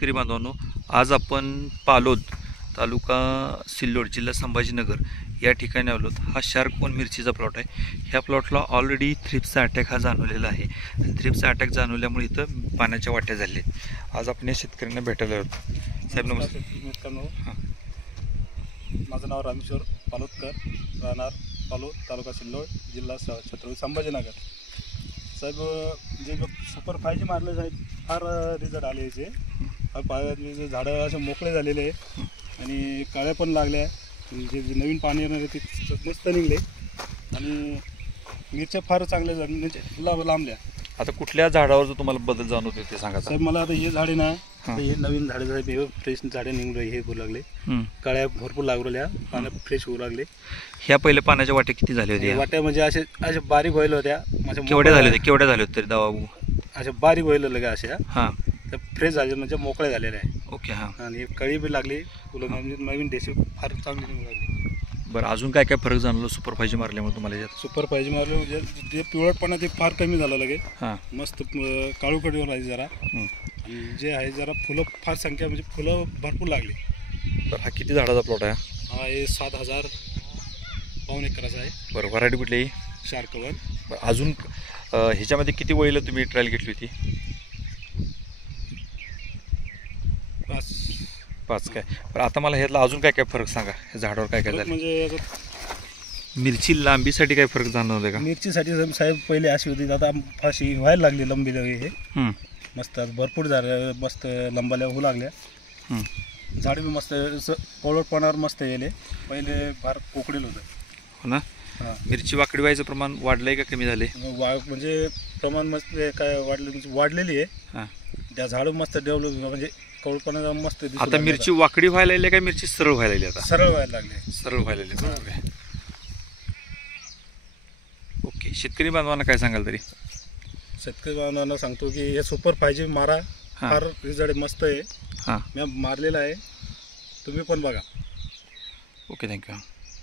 शेतकरी बांधवांनो, आज आपण पालोद तालुका सिल्लोड जिल्हा संभाजीनगर या ठिकाणी आलो. हा शार्क-वन मिरचीचा प्लॉट आहे. ह्या प्लॉटला ऑलरेडी थ्रिप्सचा अटॅक हा जाणवलेला आहे. थ्रिप्सचा अटॅक जाणवल्यामुळे इथं पाण्याच्या वाट्या झाल्या. आज आपण या शेतकऱ्यांना भेटायला आहोत. साहेब नमस्कार. हां, माझं नाव रामेश्वर पालोदकर, राहणार पालोद, तालुका सिल्लोड, जिल्हा छत्रपती संभाजीनगर. साहेब, जे सुपर 5G मारले साहेब, फार रिझल्ट आले याचे. झाडं असे मोकळे झालेले आहे आणि काळ्या पण लागल्या. जे नवीन पाणी येणार आहे ते मस्त निघले आणि मिरच्या फार चांगल्या झाल्या, म्हणजे लांबल्या. आता कुठल्या झाडावर जो तुम्हाला बदल जाणवतो ते सांगा साहेब. मला आता हे झाडे ना, हे नवीन झाडे साहेब, हे फ्रेश झाडे निघून हे होऊ लागले, काळ्या भरपूर लागू लागल्या, पाण्यात फ्रेश होऊ लागले. ह्या पहिले पाण्याच्या वाट्या किती झाल्या होत्या? वाट्या म्हणजे असे असे बारीक व्हायला होत्या. केवढ्या झाल्या होत्या? केवढ्या झाल्या होत्या तरी दवा? अशा बारीक व्हायला लगे अशा. हां, तर फ्रेश झाले म्हणजे मोकळे झालेले आहे. ओके. हां, आणि कळी बी लागली, फुलं म्हणजे नवीन देशी फार चांगली निघू लागली. बरं, अजून काय काय फरक जाणवलं सुपर 5G मारल्यामुळे तुम्हाला यात? सुपर 5G मारले म्हणजे जे पिवळटपणा ते फार कमी झालं लगे. हां, मस्त काळूकडीवर आहे जरा. आणि जे आहे जरा फुलं फार संख्या, म्हणजे फुलं भरपूर लागली. बरं, हा किती झाडाचा प्लॉट आहे? हा हे 7,000 पाऊण एकराचा आहे. बरं, व्हरायटी कुठली? शार्क-वन. बरं, अजून ह्याच्यामध्ये किती वळीला तुम्ही ट्रायल घेतली होती? 5 काय? बरं, आता मला ह्यातला अजून काय काय फरक सांगा. ह्या झाडावर काय काय झालं? म्हणजे मिरची लांबीसाठी काय फरक जाणवलं का? मिरचीसाठी साहेब पहिले अशी होती, आता फाशी व्हायला लागली, लंबी हे मस्त भरपूर झालं, मस्त लंबाल्या होऊ लागल्या. झाड बी मस्त कोळटपणावर मस्त येले. पहिले फार पोकडेल होतं. हो ना. हां, मिरची वाकडी व्हायचं प्रमाण वाढलंय का कमी झाले? म्हणजे प्रमाण मस्त काय वाढलं, म्हणजे वाढलेली आहे. हां, त्या झाडं मस्त डेव्हलप, म्हणजे कवळपणा मस्त दिसू आता लागला. मिरची वाकडी व्हायला लागली का मिरची सरळ व्हायला लागली? आता सरळ व्हायला लागले. सरळ व्हायला लागली. बरोबर आहे. ओके, शेतकरी बांधवांना काय सांगाल तरी? शेतकरी बांधवांना सांगतो की हे सुपर 5G मारा, फार रिझल्ट मस्त आहे. हां, मी मारलेला आहे, तुम्ही पण बघा. Okay, thank you.